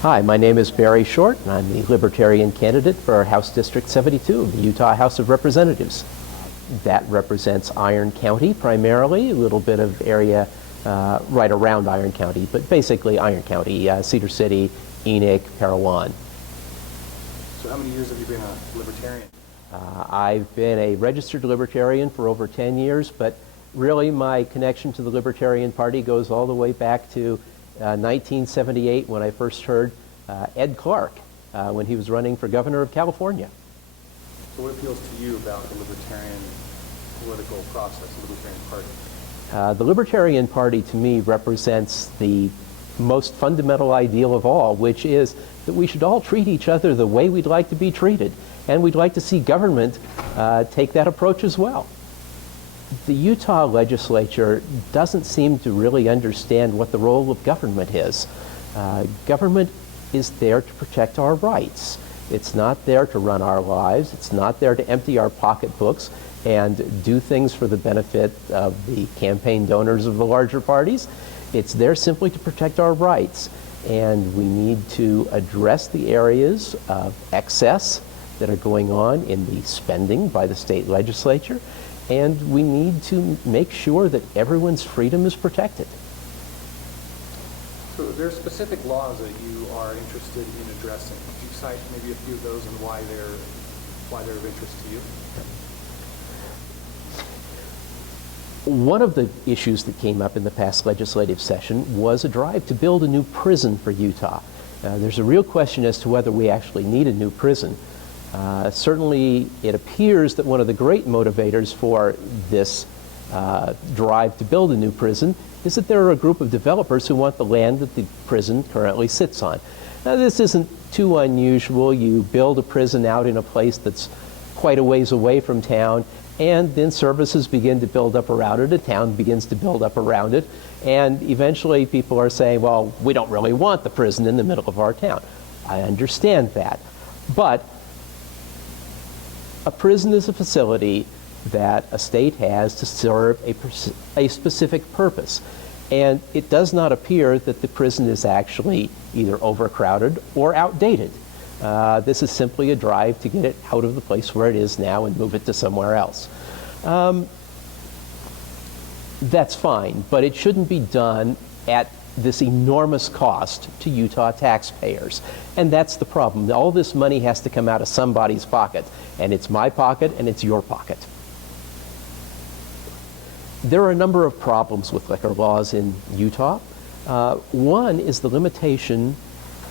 Hi, my name is Barry Short, and I'm the Libertarian candidate for House District 72 of the Utah House of Representatives. That represents Iron County primarily, a little bit of area right around Iron County, but basically Iron County, Cedar City, Enoch, Parowan. So how many years have you been a Libertarian? I've been a registered Libertarian for over 10 years, but really my connection to the Libertarian Party goes all the way back to 1978 when I first heard Ed Clark when he was running for governor of California. So what appeals to you about the Libertarian political process, the Libertarian Party? The Libertarian Party to me represents the most fundamental ideal of all, which is that we should all treat each other the way we'd like to be treated, and we'd like to see government take that approach as well. The Utah legislature doesn't seem to really understand what the role of government is. Government is there to protect our rights. It's not there to run our lives. It's not there to empty our pocketbooks and do things for the benefit of the campaign donors of the larger parties. It's there simply to protect our rights. And we need to address the areas of excess that are going on in the spending by the state legislature. And we need to make sure that everyone's freedom is protected. So there are specific laws that you are interested in addressing. Could you cite maybe a few of those and why they're of interest to you? One of the issues that came up in the past legislative session was a drive to build a new prison for Utah. There's a real question as to whether we actually need a new prison. Certainly, it appears that one of the great motivators for this drive to build a new prison is that there are a group of developers who want the land that the prison currently sits on. Now, this isn't too unusual. You build a prison out in a place that's quite a ways away from town, and then services begin to build up around it. A town begins to build up around it, and eventually people are saying, well, we don't really want the prison in the middle of our town. I understand that. But a prison is a facility that a state has to serve a specific purpose. And it does not appear that the prison is actually either overcrowded or outdated. This is simply a drive to get it out of the place where it is now and move it to somewhere else. That's fine, but it shouldn't be done at this enormous cost to Utah taxpayers. And that's the problem. All this money has to come out of somebody's pocket, and it's my pocket and it's your pocket. There are a number of problems with liquor laws in Utah. One is the limitation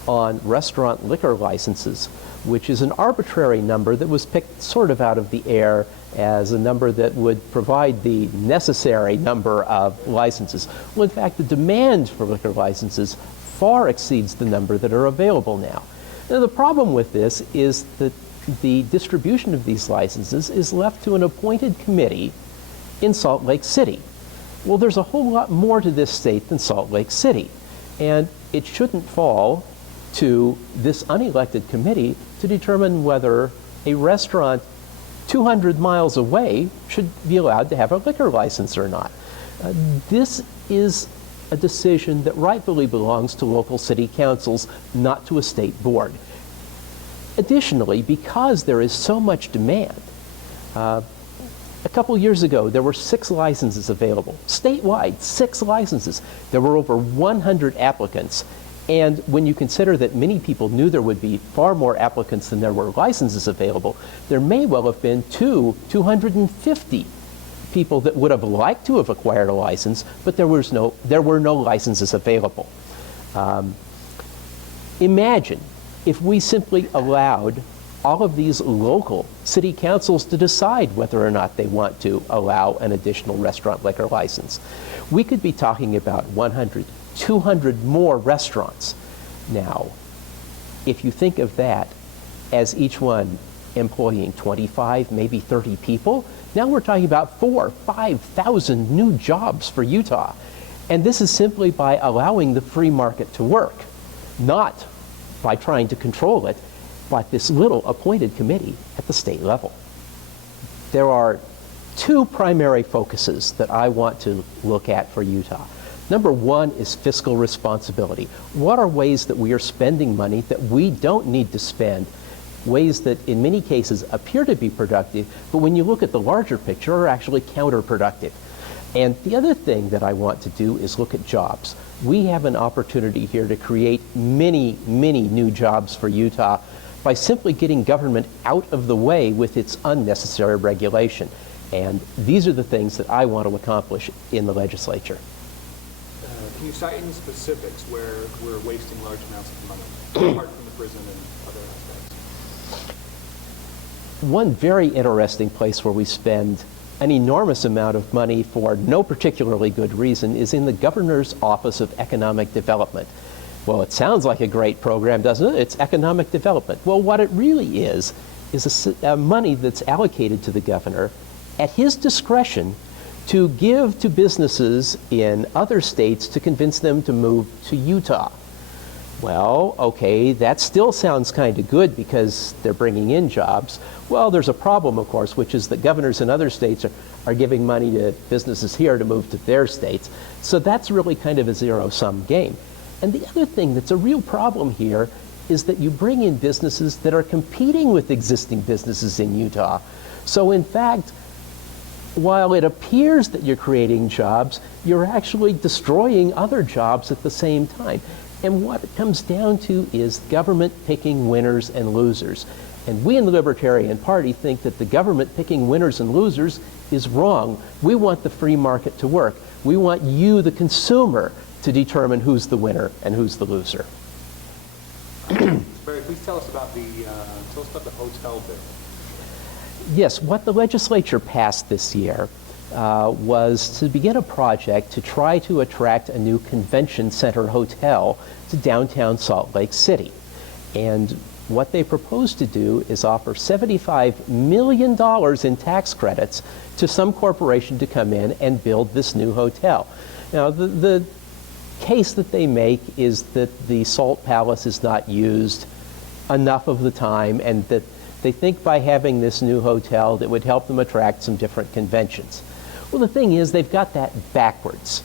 on restaurant liquor licenses, which is an arbitrary number that was picked sort of out of the air as a number that would provide the necessary number of licenses. Well, in fact, the demand for liquor licenses far exceeds the number that are available now. Now, the problem with this is that the distribution of these licenses is left to an appointed committee in Salt Lake City. Well, there's a whole lot more to this state than Salt Lake City, and it shouldn't fall to this unelected committee to determine whether a restaurant 200 miles away should be allowed to have a liquor license or not. This is a decision that rightfully belongs to local city councils, not to a state board. Additionally, because there is so much demand, a couple years ago, there were 6 licenses available. Statewide, 6 licenses. There were over 100 applicants. And when you consider that many people knew there would be far more applicants than there were licenses available, there may well have been 250 people that would have liked to have acquired a license, but there were no licenses available. Imagine if we simply allowed all of these local city councils to decide whether or not they want to allow an additional restaurant liquor license. We could be talking about 100, 200 more restaurants. Now, if you think of that as each one employing 25, maybe 30 people, now we're talking about 4,000 or 5,000 new jobs for Utah. And this is simply by allowing the free market to work, not by trying to control it, but this little appointed committee at the state level. There are two primary focuses that I want to look at for Utah. Number one is fiscal responsibility. What are ways that we are spending money that we don't need to spend? Ways that in many cases appear to be productive, but when you look at the larger picture are actually counterproductive. And the other thing that I want to do is look at jobs. We have an opportunity here to create many, many new jobs for Utah by simply getting government out of the way with its unnecessary regulation. And these are the things that I want to accomplish in the legislature. Can you cite any specifics where we're wasting large amounts of money, apart from the prison and other aspects? One very interesting place where we spend an enormous amount of money for no particularly good reason is in the Governor's Office of Economic Development. Well, it sounds like a great program, doesn't it? It's economic development. Well, what it really is money that's allocated to the governor at his discretion to give to businesses in other states to convince them to move to Utah. Well, okay, that still sounds kind of good because they're bringing in jobs. Well, there's a problem, of course, which is that governors in other states are giving money to businesses here to move to their states. So that's really kind of a zero-sum game. And the other thing that's a real problem here is that you bring in businesses that are competing with existing businesses in Utah. So in fact, while it appears that you're creating jobs, you're actually destroying other jobs at the same time. And what it comes down to is government picking winners and losers. And we in the Libertarian Party think that the government picking winners and losers is wrong. We want the free market to work. We want you, the consumer, to determine who's the winner and who's the loser. Barry, please tell us about the hotel bill. Yes, what the legislature passed this year was to begin a project to try to attract a new convention center hotel to downtown Salt Lake City. And what they propose to do is offer $75 million in tax credits to some corporation to come in and build this new hotel. Now, the case that they make is that the Salt Palace is not used enough of the time, and that they think by having this new hotel that would help them attract some different conventions. Well, the thing is, they've got that backwards.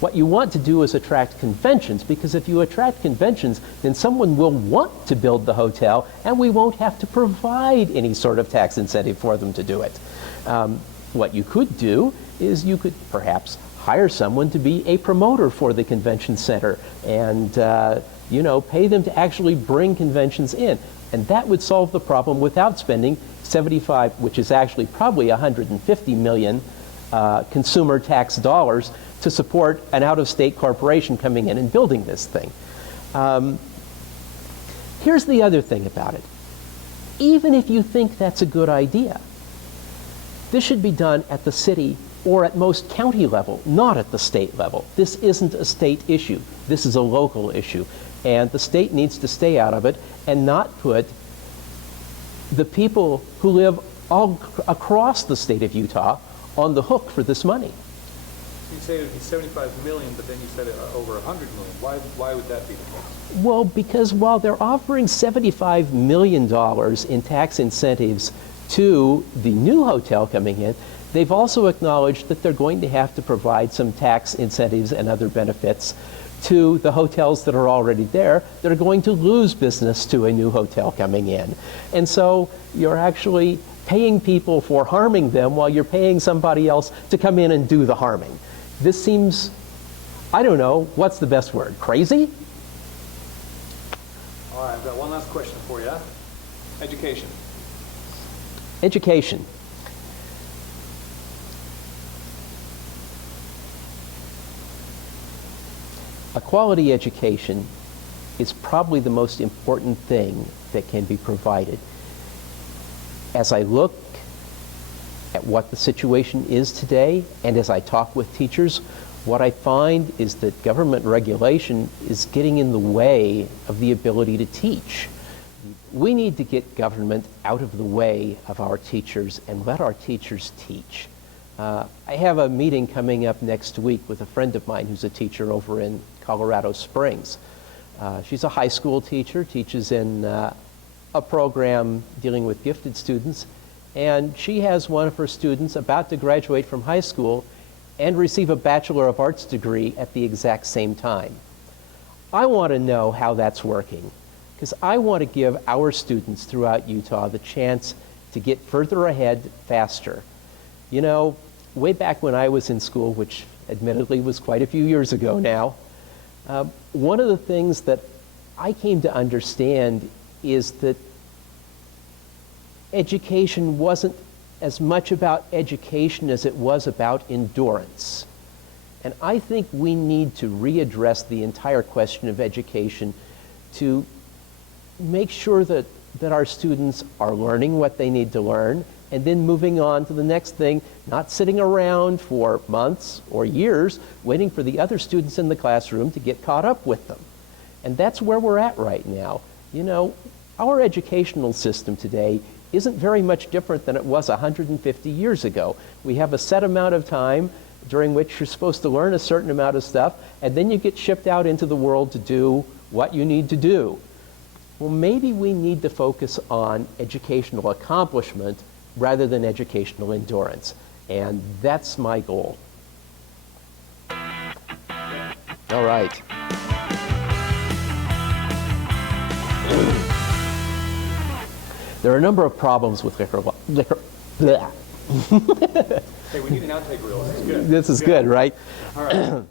What you want to do is attract conventions, because if you attract conventions, then someone will want to build the hotel, and we won't have to provide any sort of tax incentive for them to do it. What you could do is you could perhaps hire someone to be a promoter for the convention center and pay them to actually bring conventions in. And that would solve the problem without spending 75, which is actually probably 150 million consumer tax dollars to support an out-of-state corporation coming in and building this thing. Here's the other thing about it. Even if you think that's a good idea, this should be done at the city or at most county level, not at the state level. This isn't a state issue. This is a local issue. And the state needs to stay out of it and not put the people who live all across the state of Utah on the hook for this money. You say it would be 75 million, but then you said over 100 million. Why would that be the case? Well, because while they're offering $75 million in tax incentives to the new hotel coming in, they've also acknowledged that they're going to have to provide some tax incentives and other benefits to the hotels that are already there that are going to lose business to a new hotel coming in. And so you're actually paying people for harming them while you're paying somebody else to come in and do the harming. This seems, I don't know, what's the best word? Crazy? All right, I've got one last question for you. Education. Education. A quality education is probably the most important thing that can be provided. As I look at what the situation is today, and as I talk with teachers, what I find is that government regulation is getting in the way of the ability to teach. We need to get government out of the way of our teachers and let our teachers teach. I have a meeting coming up next week with a friend of mine who's a teacher over in Colorado Springs. She's a high school teacher, teaches in a program dealing with gifted students, and she has one of her students about to graduate from high school and receive a Bachelor of Arts degree at the exact same time. I want to know how that's working, because I want to give our students throughout Utah the chance to get further ahead faster. You know, way back when I was in school, which admittedly was quite a few years ago now, one of the things that I came to understand is that education wasn't as much about education as it was about endurance. And I think we need to readdress the entire question of education to make sure that our students are learning what they need to learn and then moving on to the next thing, not sitting around for months or years waiting for the other students in the classroom to get caught up with them. And that's where we're at right now. You know, our educational system today isn't very much different than it was 150 years ago. We have a set amount of time during which you're supposed to learn a certain amount of stuff, and then you get shipped out into the world to do what you need to do. Well, maybe we need to focus on educational accomplishment rather than educational endurance. And that's my goal. All right. There are a number of problems with liquor. Hey, we need an outtake reel. This is good. This is good, right? All right.